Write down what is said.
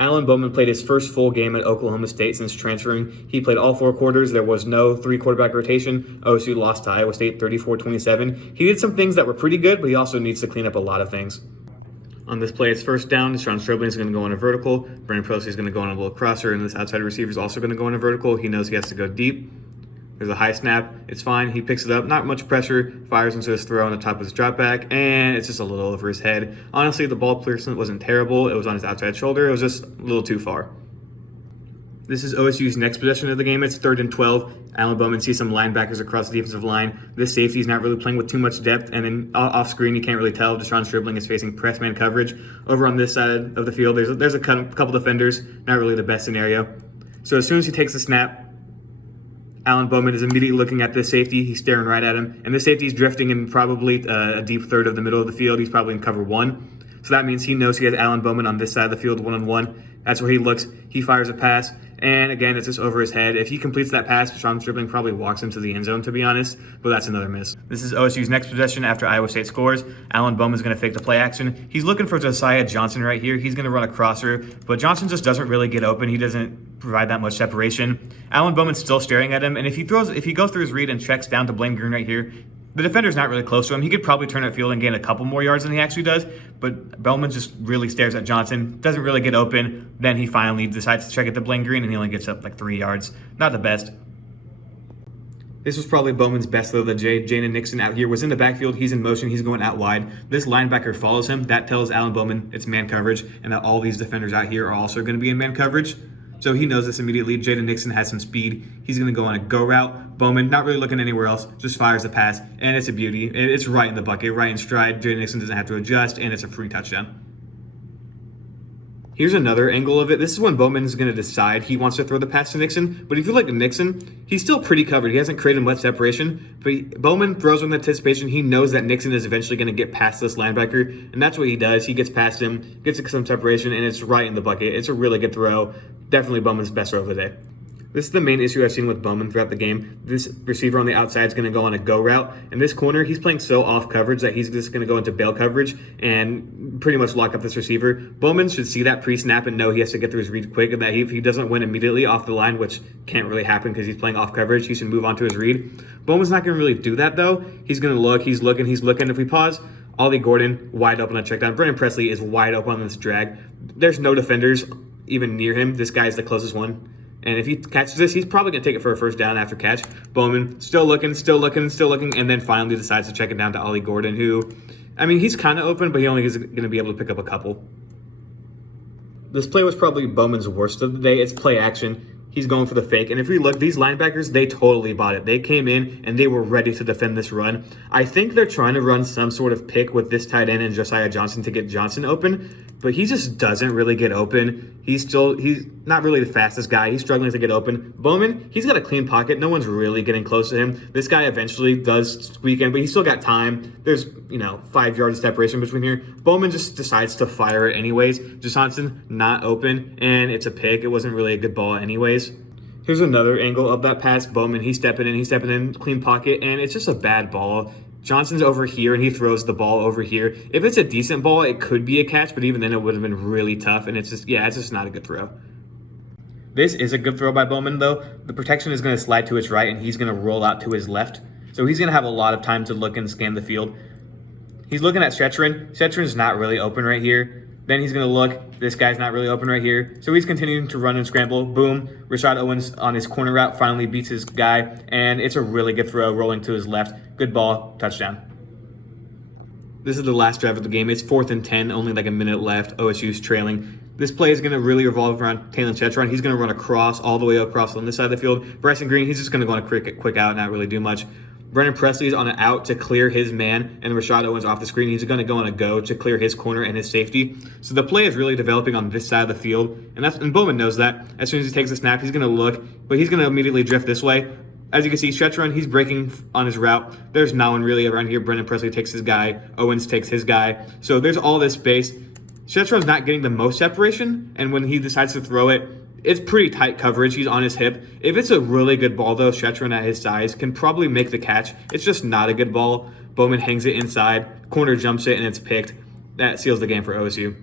Alan Bowman played his first full game at Oklahoma State since transferring. He played all 4 quarters. There was no 3-quarterback rotation. OSU lost to Iowa State 34-27. He did some things that were pretty good, but he also needs to clean up a lot of things. On this play, it's first down. Sean Strobling is going to go on a vertical. Brandon Presley is going to go on a little crosser, and this outside receiver is also going to go on a vertical. He knows he has to go deep. There's a high snap. It's fine. He picks it up. Not much pressure. Fires into his throw on the top of his drop back, and it's just a little over his head. Honestly, the ball placement wasn't terrible. It was on his outside shoulder. It was just a little too far. This is OSU's next possession of the game. It's 3rd and 12. Alan Bowman sees some linebackers across the defensive line. This safety is not really playing with too much depth, and then off screen you can't really tell. Deshaun Stribling is facing press man coverage. Over on this side of the field, there's a couple defenders. Not really the best scenario. So as soon as he takes the snap, Alan Bowman is immediately looking at this safety. He's staring right at him. And this safety is drifting in probably a deep third of the middle of the field. He's probably in cover 1. So that means he knows he has Alan Bowman on this side of the field one-on-one. That's where he looks. He fires a pass. And again, it's just over his head. If he completes that pass, Sean Stribling probably walks into the end zone, to be honest. But that's another miss. This is OSU's next possession after Iowa State scores. Alan Bowman's going to fake the play action. He's looking for Josiah Johnson right here. He's going to run a crosser. But Johnson just doesn't really get open. He doesn't provide that much separation. Alan Bowman's still staring at him. And if he goes through his read and checks down to Blaine Green right here, the defender's not really close to him. He could probably turn upfield and gain a couple more yards than he actually does, but Bowman just really stares at Johnson, doesn't really get open. Then he finally decides to check it to Blaine Green, and he only gets up like 3 yards. Not the best. This was probably Bowman's best, though. Jaden Nixon out here was in the backfield. He's in motion. He's going out wide. This linebacker follows him. That tells Alan Bowman it's man coverage, and that all these defenders out here are also going to be in man coverage. So he knows this immediately. Jaden Nixon has some speed. He's going to go on a go route. Bowman, not really looking anywhere else, just fires a pass, and it's a beauty. It's right in the bucket, right in stride. Jaden Nixon doesn't have to adjust, and it's a free touchdown. Here's another angle of it. This is when Bowman is going to decide he wants to throw the pass to Nixon. But if you look at Nixon, he's still pretty covered. He hasn't created much separation. But Bowman throws with anticipation. He knows that Nixon is eventually going to get past this linebacker. And that's what he does. He gets past him, gets some separation, and it's right in the bucket. It's a really good throw. Definitely Bowman's best throw of the day. This is the main issue I've seen with Bowman throughout the game. This receiver on the outside is going to go on a go route. And this corner, he's playing so off coverage that he's just going to go into bail coverage and pretty much lock up this receiver. Bowman should see that pre-snap and know he has to get through his read quick, and that if he doesn't win immediately off the line, which can't really happen because he's playing off coverage, he should move on to his read. Bowman's not going to really do that, though. He's going to look. He's looking. If we pause, Ollie Gordon, wide open on check down. Brennan Presley is wide open on this drag. There's no defenders even near him. This guy is the closest one. And if he catches this, he's probably going to take it for a first down after catch. Bowman still looking, and then finally decides to check it down to Ollie Gordon, who, I mean, he's kind of open, but he only is going to be able to pick up a couple. This play was probably Bowman's worst of the day. It's play action. He's going for the fake. And if we look, these linebackers, they totally bought it. They came in and they were ready to defend this run. I think they're trying to run some sort of pick with this tight end and Josiah Johnson to get Johnson open, but he just doesn't really get open. He's not really the fastest guy. He's struggling to get open. Bowman, he's got a clean pocket. No one's really getting close to him. This guy eventually does squeak in, but he's still got time. There's, 5 yards of separation between here. Bowman just decides to fire it anyways. Johnson not open, and it's a pick. It wasn't really a good ball anyways. Here's another angle of that pass. Bowman, he's stepping in, clean pocket, and it's just a bad ball. Johnson's over here, and he throws the ball over here. If it's a decent ball, it could be a catch, but even then it would have been really tough, and it's just not a good throw. This is a good throw by Bowman, though. The protection is going to slide to his right, and he's going to roll out to his left. So he's going to have a lot of time to look and scan the field. He's looking at Shetron. Shetron's not really open right here. Then he's going to look. This guy's not really open right here. So he's continuing to run and scramble. Boom. Rashad Owens on his corner route finally beats his guy. And it's a really good throw rolling to his left. Good ball. Touchdown. This is the last drive of the game. It's 4th and 10. Only like a minute left. OSU's trailing. This play is going to really revolve around Taylon Shetron. He's going to run across, all the way across on this side of the field. Bryson Green, he's just going to go on a quick out, not really do much. Brennan Presley is on an out to clear his man, and Rashad Owens off the screen. He's going to go on a go to clear his corner and his safety. So the play is really developing on this side of the field, and Bowman knows that. As soon as he takes the snap, he's going to look, but he's going to immediately drift this way. As you can see, Shetron, he's breaking on his route. There's no one really around here. Brennan Presley takes his guy. Owens takes his guy. So there's all this space. Shetron's not getting the most separation, and when he decides to throw it, it's pretty tight coverage. He's on his hip. If it's a really good ball, though, Shetron at his size can probably make the catch. It's just not a good ball. Bowman hangs it inside. Corner jumps it, and it's picked. That seals the game for OSU.